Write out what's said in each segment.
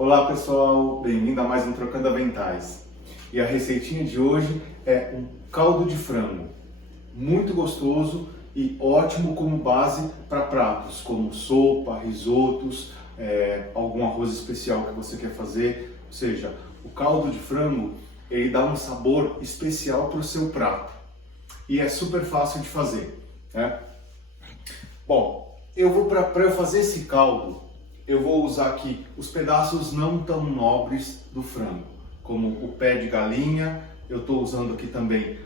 Olá pessoal, bem-vindo a mais um Trocando Aventais. E a receitinha de hoje é um caldo de frango, muito gostoso e ótimo como base para pratos como sopa, risotos, algum arroz especial que você quer fazer. Ou seja, o caldo de frango ele dá um sabor especial para o seu prato e é super fácil de fazer, né? Bom, para eu fazer esse caldo, eu vou usar aqui os pedaços não tão nobres do frango, como o pé de galinha. Eu estou usando aqui também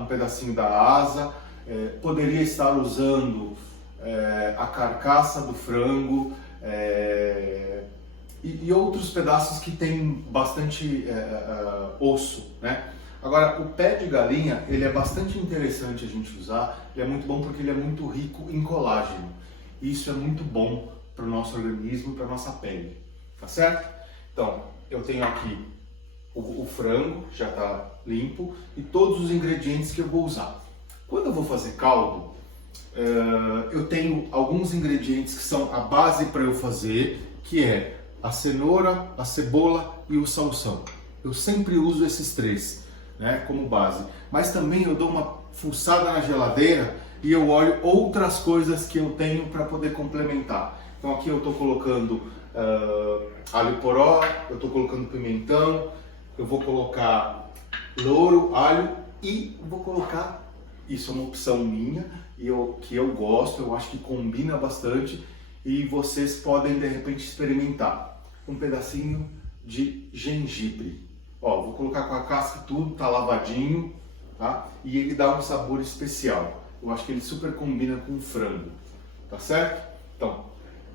um pedacinho da asa. Poderia estar usando a carcaça do frango e outros pedaços que tem bastante osso, né? Agora, o pé de galinha, ele é bastante interessante a gente usar. Ele é muito bom porque ele é muito rico em colágeno. Isso é muito bom para o nosso organismo e para a nossa pele, tá certo? Então, eu tenho aqui o frango, já está limpo, e todos os ingredientes que eu vou usar. Quando eu vou fazer caldo, eu tenho alguns ingredientes que são a base para eu fazer, que é a cenoura, a cebola e o salsão. Eu sempre uso esses três, né, como base, mas também eu dou uma fuçada na geladeira e eu olho outras coisas que eu tenho para poder complementar. Então aqui eu estou colocando alho poró, eu estou colocando pimentão, eu vou colocar louro, alho e vou colocar, isso é uma opção minha e que eu gosto, eu acho que combina bastante e vocês podem de repente experimentar um pedacinho de gengibre. Ó, vou colocar com a casca e tudo, tá lavadinho, tá? E ele dá um sabor especial. Eu acho que ele super combina com o frango, tá certo? Então,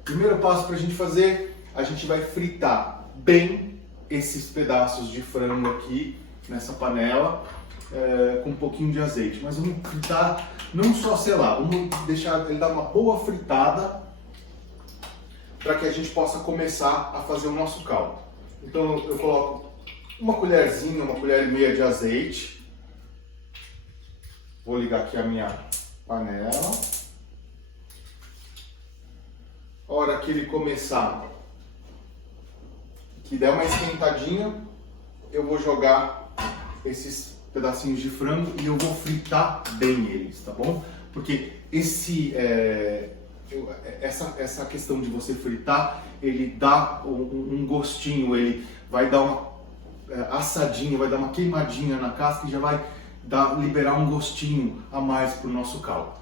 primeiro passo para a gente fazer, a gente vai fritar bem esses pedaços de frango aqui nessa panela com um pouquinho de azeite. Mas vamos fritar, não só selar, vamos deixar ele dar uma boa fritada para que a gente possa começar a fazer o nosso caldo. Então eu coloco uma colherzinha, uma colher e meia de azeite. Vou ligar aqui a minha panela. A hora que ele começar, que der uma esquentadinha, eu vou jogar esses pedacinhos de frango e eu vou fritar bem eles, tá bom? Porque essa questão de você fritar, ele dá um gostinho, ele vai dar uma assadinha, vai dar uma queimadinha na casca e já vai liberar um gostinho a mais para o nosso caldo.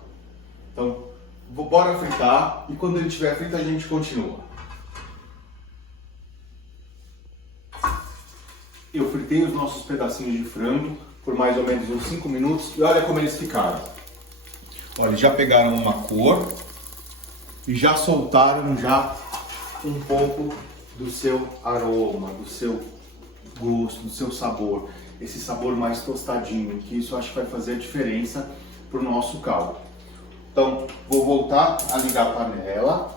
Então, bora fritar e quando ele estiver frito a gente continua. Eu fritei os nossos pedacinhos de frango por mais ou menos uns 5 minutos e olha como eles ficaram. Olha, já pegaram uma cor e já soltaram já um pouco do seu aroma, do seu gosto, do seu sabor. Esse sabor mais tostadinho, que isso acho que vai fazer a diferença para o nosso caldo. Então, vou voltar a ligar a panela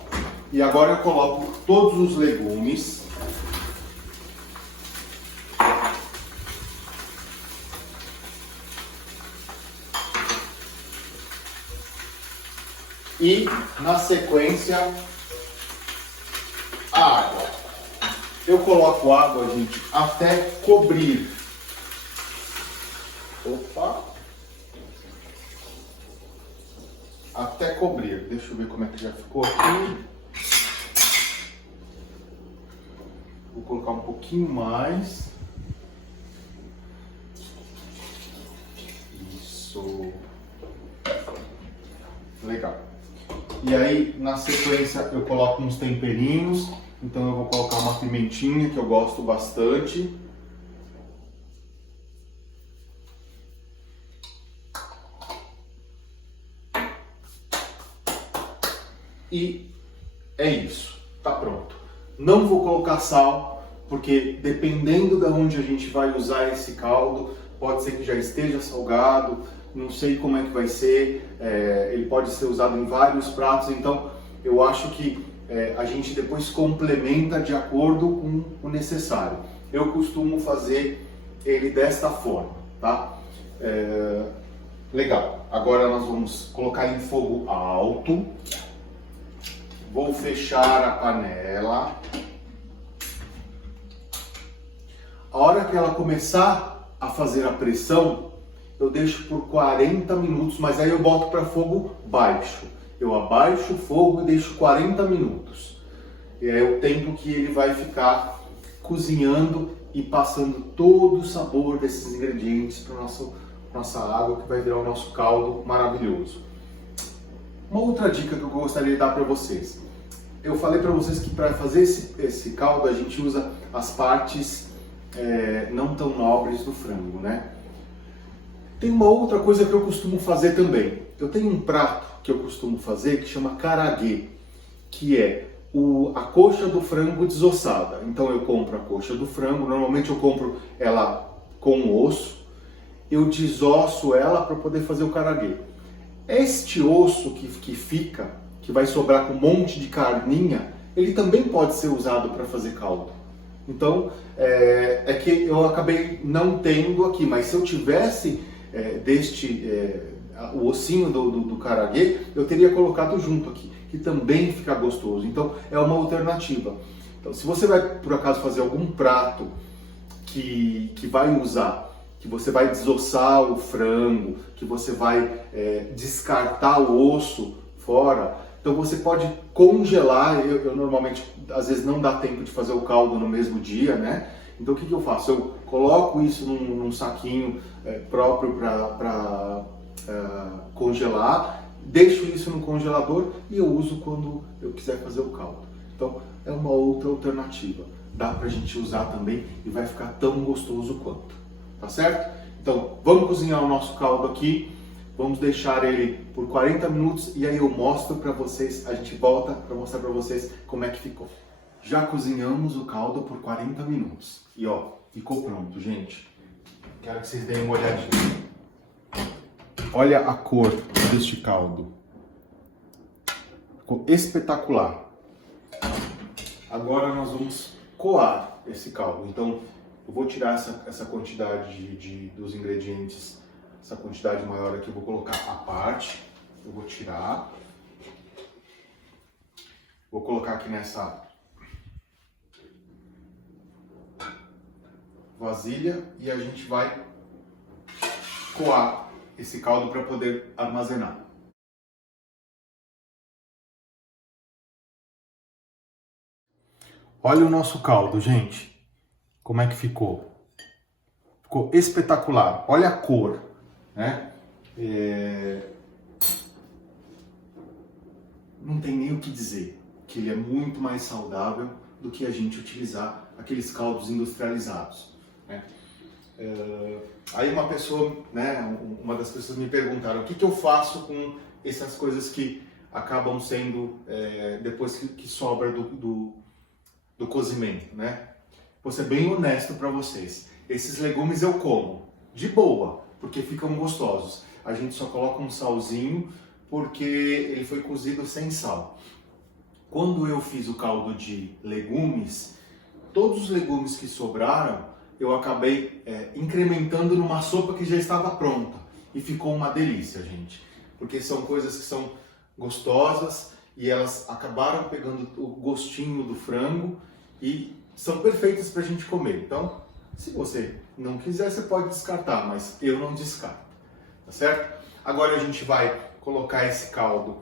e agora eu coloco todos os legumes. E, na sequência, a água. Eu coloco água, gente, até cobrir. Opa! Até cobrir. Deixa eu ver como é que já ficou aqui. Vou colocar um pouquinho mais. Isso. Legal. E aí, na sequência, eu coloco uns temperinhos. Então eu vou colocar uma pimentinha que eu gosto bastante. E é isso, tá pronto. Não vou colocar sal, porque dependendo de onde a gente vai usar esse caldo, pode ser que já esteja salgado, não sei como é que vai ser, ele pode ser usado em vários pratos, então eu acho que a gente depois complementa de acordo com o necessário. Eu costumo fazer ele desta forma, tá? Legal, agora nós vamos colocar em fogo alto. Vou fechar a panela a hora que ela começar a fazer a pressão, eu deixo por 40 minutos, mas aí eu boto para fogo baixo. Eu abaixo o fogo e deixo 40 minutos. E é o tempo que ele vai ficar cozinhando e passando todo o sabor desses ingredientes para nossa água, que vai virar o nosso caldo maravilhoso. Uma outra dica que eu gostaria de dar para vocês. Eu falei para vocês que para fazer esse caldo a gente usa as partes não tão nobres do frango, né? Tem uma outra coisa que eu costumo fazer também. Eu tenho um prato que eu costumo fazer que chama karaguê, que é a coxa do frango desossada. Então eu compro a coxa do frango, normalmente eu compro ela com osso, eu desosso ela para poder fazer o karaguê. Este osso que vai sobrar com um monte de carninha, ele também pode ser usado para fazer caldo. Então, é que eu acabei não tendo aqui, mas se eu tivesse o ossinho do karaguê, eu teria colocado junto aqui, que também fica gostoso. Então, é uma alternativa. Então, se você vai, por acaso, fazer algum prato que vai usar, que você vai desossar o frango, que você vai descartar o osso fora, então você pode congelar. Eu normalmente, às vezes não dá tempo de fazer o caldo no mesmo dia, né? Então o que eu faço? Eu coloco isso num saquinho próprio para congelar, deixo isso no congelador e eu uso quando eu quiser fazer o caldo. Então é uma outra alternativa. Dá pra gente usar também e vai ficar tão gostoso quanto. Tá certo? Então vamos cozinhar o nosso caldo aqui. Vamos deixar ele por 40 minutos e aí eu mostro para vocês, a gente volta para mostrar para vocês como é que ficou. Já cozinhamos o caldo por 40 minutos e ó, ficou pronto, gente. Quero que vocês deem uma olhadinha. Olha a cor deste caldo. Ficou espetacular. Agora nós vamos coar esse caldo. Então eu vou tirar essa quantidade dos ingredientes. Essa quantidade maior aqui eu vou colocar à parte, eu vou tirar, vou colocar aqui nessa vasilha e a gente vai coar esse caldo para poder armazenar. Olha o nosso caldo, gente, como é que ficou? Ficou espetacular, olha a cor. Né? Não tem nem o que dizer, que ele é muito mais saudável do que a gente utilizar aqueles caldos industrializados. Né? Aí uma pessoa, né, uma das pessoas me perguntaram o que eu faço com essas coisas que acabam sendo depois que sobra do cozimento, né? Vou ser bem honesto para vocês, esses legumes eu como de boa, porque ficam gostosos. A gente só coloca um salzinho porque ele foi cozido sem sal. Quando eu fiz o caldo de legumes, todos os legumes que sobraram, eu acabei incrementando numa sopa que já estava pronta. E ficou uma delícia, gente. Porque são coisas que são gostosas e elas acabaram pegando o gostinho do frango e são perfeitas para a gente comer. Então, se você não quiser, você pode descartar, mas eu não descarto, tá certo? Agora a gente vai colocar esse caldo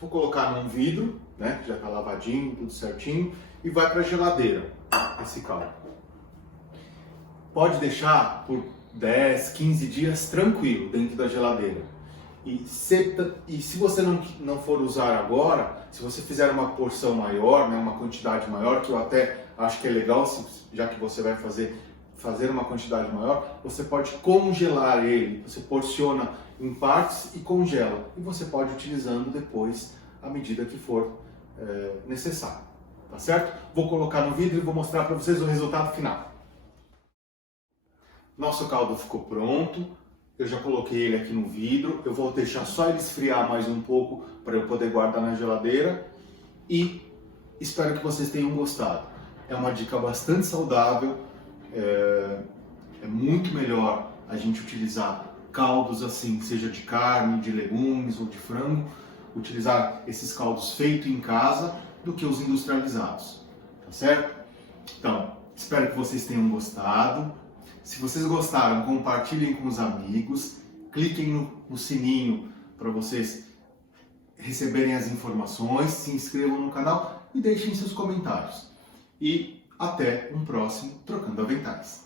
vou colocar num vidro, né, que já tá lavadinho, tudo certinho, e vai para a geladeira, esse caldo. Pode deixar por 10, 15 dias tranquilo dentro da geladeira. E se você não for usar agora, se você fizer uma porção maior, né, uma quantidade maior, que eu até acho que é legal, já que você vai fazer uma quantidade maior, você pode congelar ele. Você porciona em partes e congela. E você pode ir utilizando depois, à medida que for necessário. Tá certo? Vou colocar no vidro e vou mostrar para vocês o resultado final. Nosso caldo ficou pronto. Eu já coloquei ele aqui no vidro. Eu vou deixar só ele esfriar mais um pouco para eu poder guardar na geladeira. E espero que vocês tenham gostado. É uma dica bastante saudável. É muito melhor a gente utilizar caldos assim, seja de carne, de legumes ou de frango, utilizar esses caldos feitos em casa do que os industrializados, tá certo? Então, Espero que vocês tenham gostado. Se vocês gostaram, compartilhem com os amigos, cliquem no sininho para vocês receberem as informações, se inscrevam no canal e deixem seus comentários. E até um próximo Trocando Aventais.